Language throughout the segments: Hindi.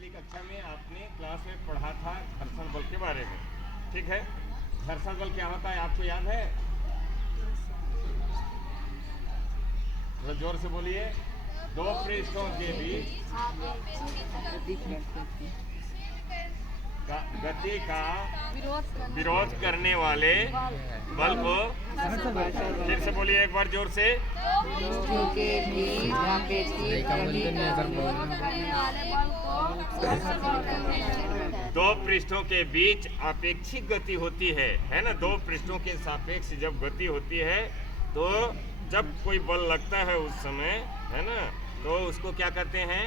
पिछली कक्षा में आपने क्लास में पढ़ा था घर्षण बल के बारे में, ठीक है। घर्षण बल क्या होता है आपको याद है? थोड़ा जोर से बोलिए। दो पृष्ठों के बीच गति का विरोध करने वाले बल को, फिर से बोलिए एक बार जोर से। दो पृष्ठों के बीच अपेक्षित गति होती है ना। दो पृष्ठों के सापेक्ष जब गति होती है तो जब कोई बल लगता है उस समय, है ना, तो उसको क्या कहते हैं?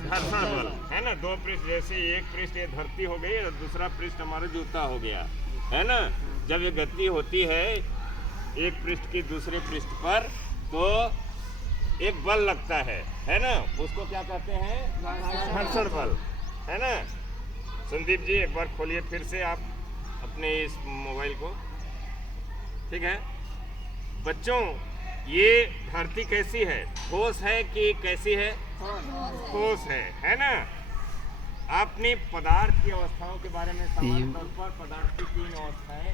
घर्षण बल, है ना। दो पृष्ठ, जैसे एक पृष्ठ ये धरती हो गई और दूसरा पृष्ठ हमारा जूता हो गया, है ना। जब ये गति होती है एक पृष्ठ की दूसरे पृष्ठ पर तो एक बल लगता है ना, उसको क्या कहते हैं? घर्षण बल, है ना। संदीप जी एक बार खोलिए फिर से आप अपने इस मोबाइल को, ठीक है। बच्चों, ये धरती कैसी है? ठोस है कि कैसी है? ठोस है ना। आपने पदार्थ की अवस्थाओं के बारे में सामान्य तौर पर पदार्थ की 3 अवस्थाएं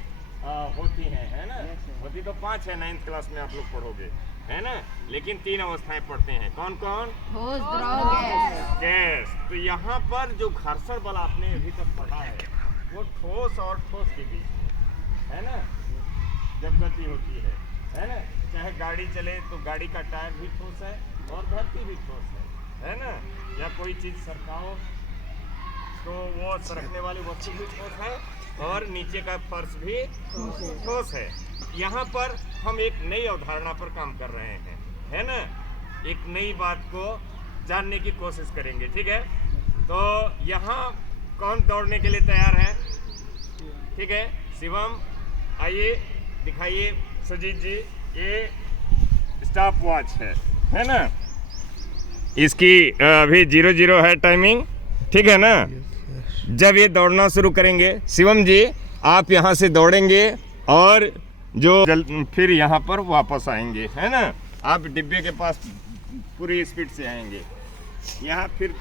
होती हैं, है ना। होती तो 5 है, 9th क्लास में आप लोग पढ़ोगे, है ना। लेकिन 3 अवस्थाएं पढ़ते हैं। कौन कौन? ठोस, द्रव, गैस। तो यहाँ पर जो घर्षण बल आपने अभी तक पढ़ा है वो ठोस और ठोस के बीच में, है ना, जब गति होती है ना। चाहे गाड़ी चले तो गाड़ी का टायर भी ठोस है और धरती भी ठोस है ना। या कोई चीज़ सरकाओ तो वो सरकने वाली वस्तु भी ठोस है और नीचे का फर्श भी ठोस है। यहाँ पर हम एक नई अवधारणा पर काम कर रहे हैं, है ना। एक नई बात को जानने की कोशिश करेंगे, ठीक है। तो यहाँ कौन दौड़ने के लिए तैयार है? ठीक है, शिवम आइए दिखाइए। सुजीत जी, ये स्टॉप वॉच है ना। इसकी अभी 00 है टाइमिंग, ठीक है ना। जब ये दौड़ना शुरू करेंगे, शिवम जी आप यहाँ से दौड़ेंगे और फिर यहाँ पर वापस आएंगे, है ना। आप डिब्बे के पास पूरी स्पीड से आएंगे। यहाँ फिर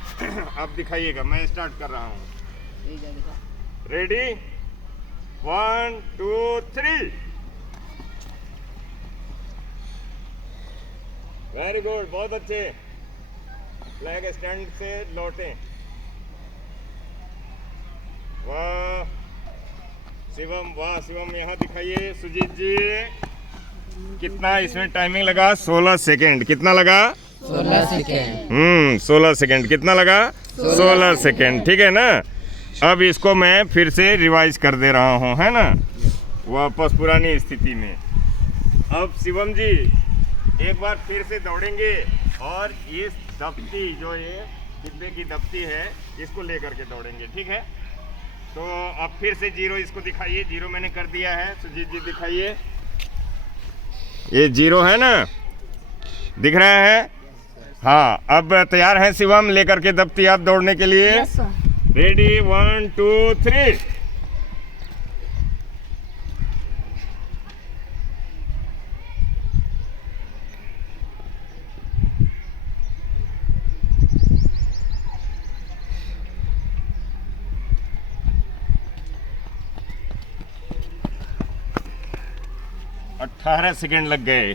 आप दिखाइएगा, मैं स्टार्ट कर रहा हूँ। रेडी, 1 2 3। वेरी गुड, बहुत अच्छे। फ्लैग स्टैंड से लौटें। वाह शिवम, वाह शिवम, यहाँ दिखाइए। सुजीत जी कितना इसमें टाइमिंग लगा? 16 सेकेंड। कितना लगा? 16 सेकेंड। 16 सेकेंड। कितना लगा? 16 सेकेंड, ठीक है ना। अब इसको मैं फिर से रिवाइज कर दे रहा हूँ, है ना, वापस पुरानी स्थिति में। अब शिवम जी एक बार फिर से दौड़ेंगे और ये दफ्ती, जो ये डिब्बे की दफ्ती है, इसको लेकर के दौड़ेंगे, ठीक है। तो अब फिर से 0 इसको दिखाइए। 0 मैंने कर दिया है। सुजीत जी दिखाइए, ये 0 है ना, दिख रहा है? हाँ, अब तैयार है शिवम लेकर के दफ्ती आप दौड़ने के लिए? रेडी, 1 2 3। अठारह सेकेंड लग गए।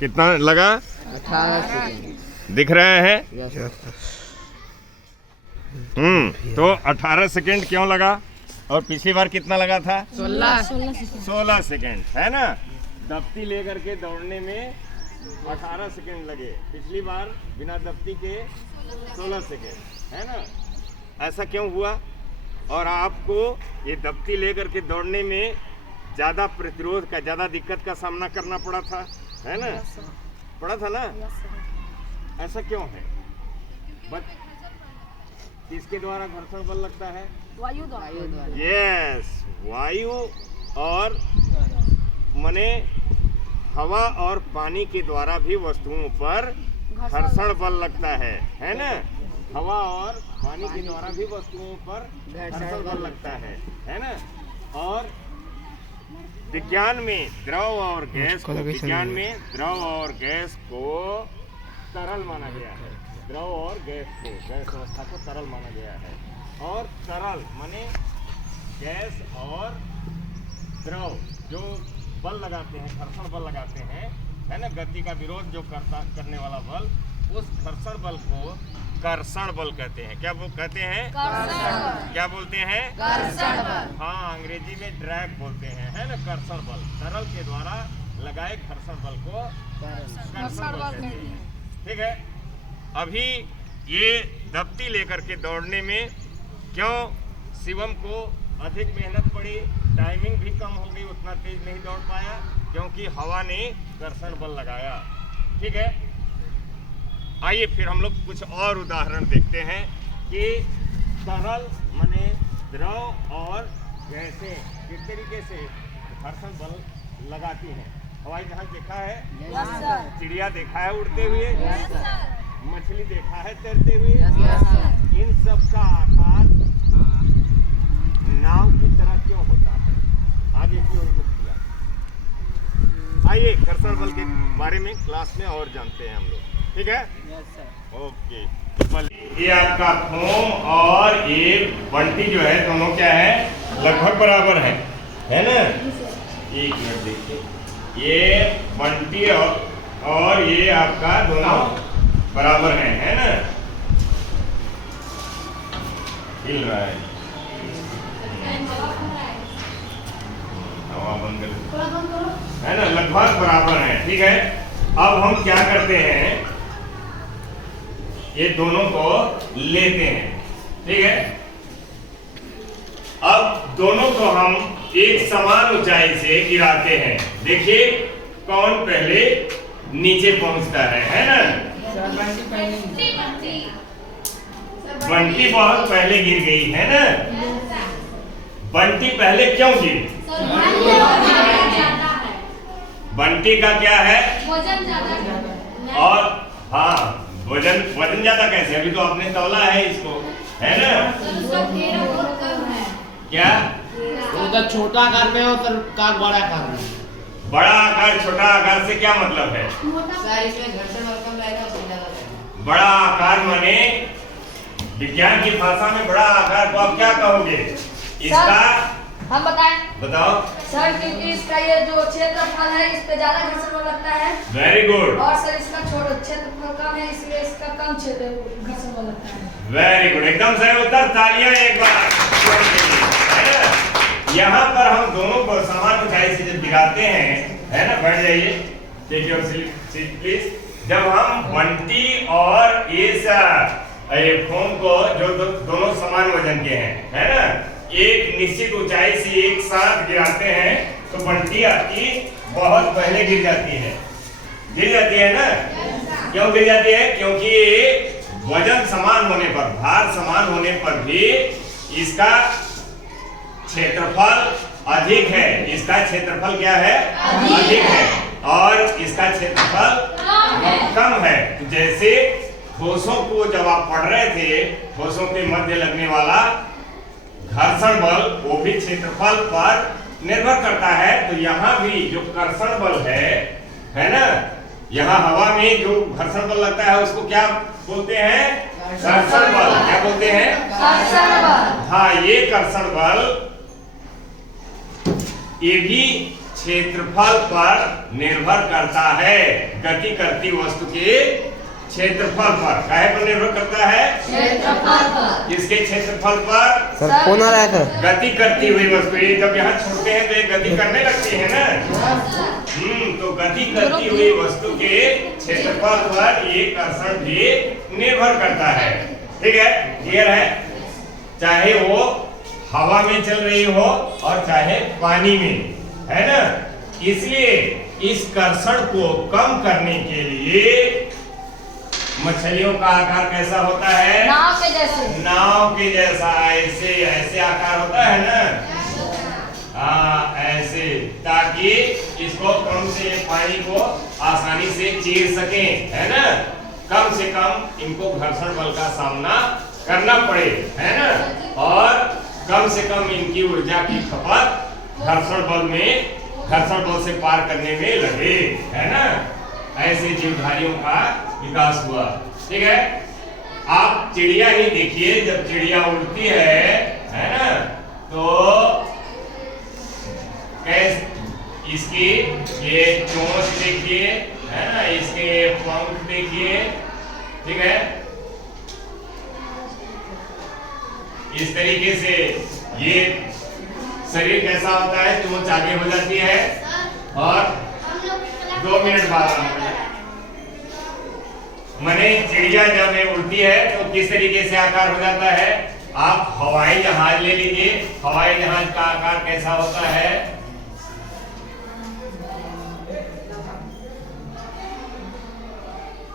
कितना लगा? 18 सेकेंड। दिख रहा है? तो 18 सेकेंड क्यों लगा? और पिछली बार कितना लगा था? 16 सेकेंड, है ना। दफ्ती लेकर के दौड़ने में 18 सेकेंड लगे, पिछली बार बिना दफ्ती के 16 सेकेंड, है ना। ऐसा क्यों हुआ? और आपको ये दफ्ती लेकर के दौड़ने में ज़्यादा प्रतिरोध का, ज़्यादा दिक्कत का सामना करना पड़ा था, है ना। पड़ा था ना। ऐसा क्यों है? किसके द्वारा घर्षण बल लगता है? वायु द्वारा। यस, वायु और मने हवा और पानी के द्वारा भी वस्तुओं पर घर्षण बल लगता है ना। हवा और पानी के द्वारा भी वस्तुओं पर घर्षण बल लगता है ना। और विज्ञान में द्रव और गैस को तरल माना गया है। द्रव और गैस को, गैस अवस्था को तरल माना गया है। और तरल माने गैस और द्रव जो बल लगाते हैं, घर्षण बल लगाते हैं, है ना, गति का विरोध जो करने वाला बल, उस घर्षण बल को कर्षण बल कहते हैं। क्या कहते हैं? क्या बोलते हैं? कर्षण बल। हाँ, अंग्रेजी में ड्रैग बोलते हैं, है ना, कर्षण बल। तरल के द्वारा लगाए घर्षण बल को कर्षण बल कहते हैं। ठीक है। अभी ये दफ्ती लेकर के दौड़ने में क्यों शिवम को अधिक मेहनत पड़ी, टाइमिंग भी कम हो गई, उतना तेज नहीं दौड़ पाया क्योंकि हवा ने कर्षण बल लगाया। ठीक है। आइए फिर हम लोग कुछ और उदाहरण देखते हैं कि तरल माने द्रव और गैसें किस तरीके से घर्षण बल लगाती हैं। हवाई जहाज देखा है? Yes, sir. चिड़िया देखा है उड़ते हुए? Yes, sir. मछली देखा है तैरते हुए? Yes, sir. इन सब का आकार नाव की तरह क्यों होता है? आगे की ओर रुख किया। आइए घर्षण बल के बारे में क्लास में और जानते हैं हम लोग। ठीक है। ओके। ये आपका फोम और ये बंटी जो है दोनों क्या है? लगभग बराबर है ना? एक मिनट देखिए, ये बंटी और ये आपका दोनों बराबर है ना? हिल रहा है, हवा बंद कर, है ना, लगभग बराबर है। ठीक है। अब हम क्या करते हैं, ये दोनों को लेते हैं। ठीक है। अब दोनों को हम एक समान ऊंचाई से गिराते हैं। देखिए कौन पहले नीचे पहुंचता है ना? बंटी बहुत पहले गिर गई है ना? बंटी पहले क्यों गिरी? बंटी का क्या है? वजन ज्यादा। और हाँ, वजन ज्यादा कैसे? अभी तो आपने तौला है इसको, है ना? उसका घेरा बहुत कम है। क्या? तो छोटा आकार में हो तो का बड़ा आकार में। बड़ा आकार छोटा आकार से क्या मतलब है? सर इसमें घर्षण बल कम रहेगा, सीधा रहेगा। बड़ा आकार माने विज्ञान की भाषा में बड़ा आकार को आप क्या कहोगे? इसका हम बताएं? बताओ। सर क्योंकि इसका ये जो क्षेत्रफल है इस पे ज्यादा घर्षण बल लगता है। Very good. और सर इसका छोटा क्षेत्रफल कम है इसलिए इसका कम क्षेत्र घर्षण बल लगता है। वेरी गुड, एकदम सही उत्तर। तालियां एक बार, है ना? यहाँ पर हम दोनों को समान ऊंचाई से जब गिराते हैं, है ना, बैठ जाइए, टेक योर सीट प्लीज। जब हम बंटी और इस फोम को जो दोनों समान वजन के हैं, है ना, एक निश्चित ऊंचाई से एक साथ गिराते हैं तो बंटी आपकी बहुत पहले गिर जाती है ना? क्यों गिर जाती है? क्योंकि वजन समान होने पर, भार समान होने पर भी इसका क्षेत्रफल अधिक है। इसका क्षेत्रफल क्या है? अधिक है। और इसका क्षेत्रफल कम है। जैसे ठोसों को जब आप पढ़ रहे थे, ठोसों के मध्य लगने वाला घर्षण बल वो भी क्षेत्रफल पर निर्भर करता है। तो यहाँ भी जो कर्षण बल है ना, यहाँ हवा में जो घर्षण बल लगता है उसको क्या बोलते हैं? कर्षण बल। क्या बोलते हैं? कर्षण बल। हाँ, ये कर्षण बल ये भी क्षेत्रफल पर निर्भर करता है। गति करती वस्तु के क्षेत्रफल पर, काहे पर निर्भर करता है? क्षेत्रफल पर। किसके क्षेत्रफल पर? सर कौन आ रहा है सर? गति करती हुई वस्तु, ये जब यहाँ छोड़ते हैं तो ये गति करने लगती है ना? तो गति करती हुई वस्तु के क्षेत्रफल पर ये कर्षण भी निर्भर करता है। ठीक है, क्लियर है? चाहे वो हवा में चल रही हो और चाहे पानी में, है ना? इसलिए इस कर्षण को कम करने के लिए मछलियों का आकार कैसा होता है? नाव के जैसे। नाव के जैसा, ऐसे आकार होता है ना? हाँ, ऐसे, ताकि इसको कम से पानी को आसानी से चीर सके, है ना? कम से कम इनको घर्षण बल का सामना करना पड़े, है ना? और कम से कम इनकी ऊर्जा की खपत घर्षण बल से पार करने में लगे, है ना? ऐसे जीवधारियों का विकास हुआ। ठीक है। आप चिड़िया ही देखिए, जब चिड़िया उड़ती है ना, तो कैसे इसकी ये चोंच देखिए, है ना, इसके पंख देखिए, ठीक है। इस तरीके से ये शरीर कैसा होता है, चोंच आगे हो जाती है और 2 मिनट बाद मैंने चिड़िया जब उड़ती है तो किस तरीके से आकार हो जाता है। आप हवाई जहाज ले लीजिए, हवाई जहाज का आकार कैसा होता है,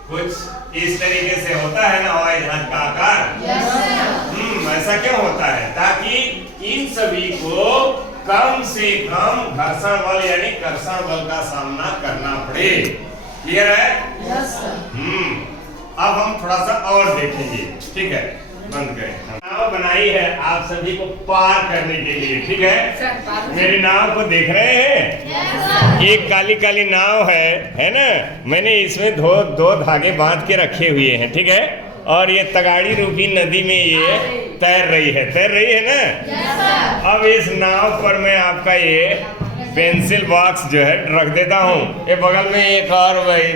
कुछ इस तरीके से होता है ना हवाई जहाज का आकार। ऐसा क्यों होता है, ताकि इन सभी को कम से कम घर्षण बल यानी कर्षण बल का सामना करना पड़े। क्लियर है? Yes sir. अब हम थोड़ा सा और देखेंगे, ठीक है, बंद करें। नाव बनाई है आप सभी को पार करने के लिए, ठीक है। मेरी नाव को देख रहे हैं, एक काली काली नाव है ना, मैंने इसमें दो धागे बांध के रखे हुए हैं, ठीक है, और ये तगाड़ी रूपी नदी में ये तैर रही है ना। अब इस नाव पर मैं आपका ये पेंसिल बॉक्स जो है रख देता हूँ। ये बगल में एक और भाई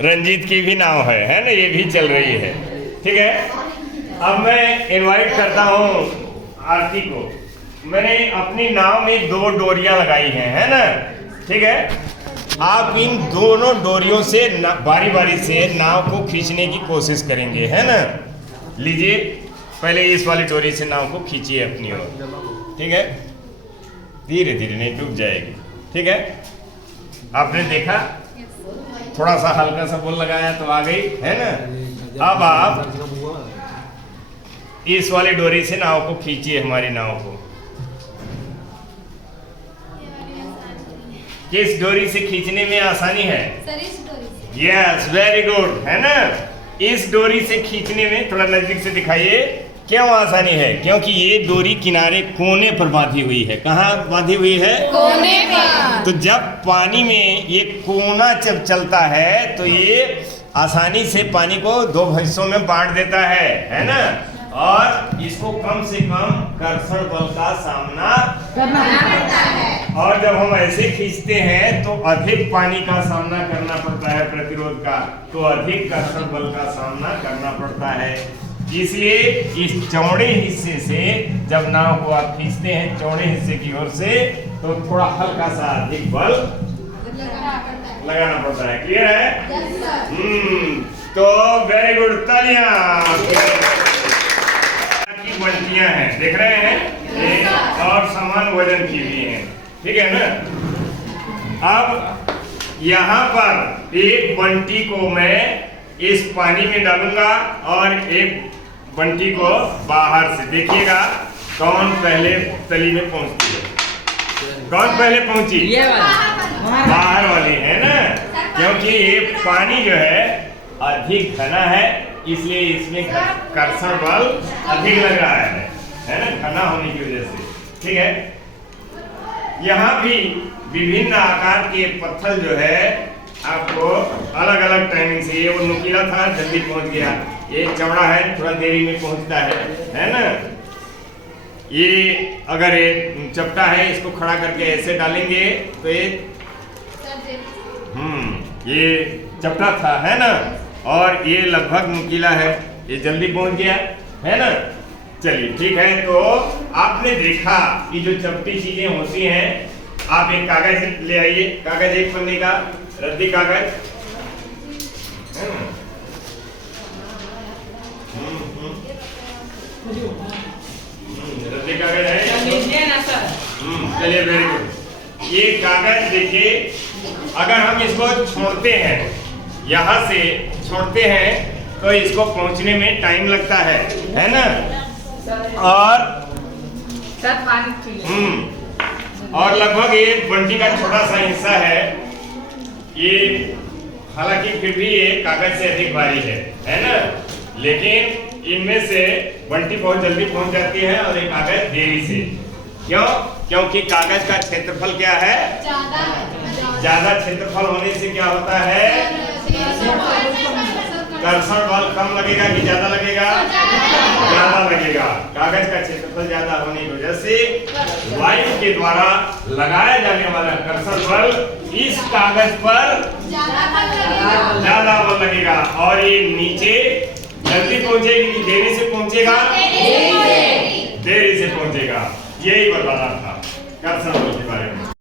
रंजीत की भी नाव है ना, ये भी चल रही है, ठीक है। अब मैं इनवाइट करता हूँ आरती को। मैंने अपनी नाव में 2 डोरियां लगाई हैं, है ना, ठीक है। आप इन दोनों डोरियों से बारी बारी से नाव को खींचने की कोशिश करेंगे, है ना। लीजिए, पहले इस वाली डोरी से नाव को खींचिए अपनी ओर, ठीक है, धीरे धीरे, नहीं डूब जाएगी, ठीक है। आपने देखा, थोड़ा सा हल्का सा बल लगाया तो आ गई, है ना। अब आप इस वाली डोरी से नाव को खींचिए, हमारी नाव को। किस डोरी से खींचने में आसानी है? यस, वेरी गुड, है ना। इस डोरी से खींचने में थोड़ा नजदीक से दिखाइए, क्यों आसानी है? क्योंकि ये डोरी किनारे कोने पर बांधी हुई है। कहाँ बांधी हुई है? कोने पर। तो जब पानी में ये कोना जब चलता है तो ये आसानी से पानी को 2 हिस्सों में बांट देता है ना, और इसको कम से कम कर्षण बल का सामना करना पड़ता है। और जब हम ऐसे खींचते हैं तो अधिक पानी का सामना करना पड़ता है, प्रतिरोध का, तो अधिक कर्षण बल का सामना करना पड़ता है। इसलिए इस चौड़े हिस्से से जब नाव को आप खींचते हैं चौड़े हिस्से की ओर से, तो थोड़ा हल्का सा अधिक बल लगाना पड़ता है। क्लियर है? तो वेरी गुड, तालियां। बंटियां हैं, देख रहे हैं, एक और समान वजन की भी हैं, ठीक है ना। अब यहाँ पर एक बंटी को मैं इस पानी में डालूंगा और एक बंटी को बाहर से। देखिएगा कौन पहले तली में पहुंचती है, कौन पहले पहुंची? ये वाली, बाहर वाली, है ना, क्योंकि ये पानी जो है अधिक घना है, इसलिए इसमें कर्षण बल अधिक लग रहा है ना, घना होने की वजह से, ठीक है। यहाँ भी विभिन्न आकार के पत्थर जो है आपको अलग अलग टाइमिंग से, ये वो नुकीला था जल्दी पहुंच गया, ये चौड़ा है थोड़ा देरी में पहुंचता है ना। ये अगर ये चपटा है, इसको खड़ा करके ऐसे डालेंगे तो ये चपटा था, है ना, और ये लगभग नुकीला है, ये जल्दी पहुंच गया, है ना। चलिए ठीक है, तो आपने देखा कि जो चपटी चीजें होती हैं, आप एक कागज ले आइए, कागज एक पन्ने का, रद्दी कागज, रद्दी कागज है, चलिए वेरी गुड। ये कागज देखिए, अगर हम इसको छोड़ते हैं, यहाँ से छोड़ते हैं तो इसको पहुंचने में टाइम लगता है ना, और और लगभग ये बंटी का छोटा सा हिस्सा है ये, हालांकि फिर भी ये कागज से अधिक भारी है ना, लेकिन इनमें से बंटी बहुत जल्दी पहुंच जाती है और ये कागज देरी से। क्यों? क्योंकि कागज का क्षेत्रफल क्या है? ज्यादा क्षेत्रफल होने से क्या होता है? कर्षण बल कम लगेगा कि ज्यादा लगेगा? ज्यादा लगेगा। कागज का क्षेत्रफल ज्यादा होने की वजह से वायु के द्वारा लगाया जाने वाला कर्षण बल इस कागज पर ज्यादा बल लगेगा और ये नीचे जल्दी पहुंचेगी कि देरी से पहुंचेगा? देरी से पहुंचेगा। यही बताना था कर्षण बल के बारे में।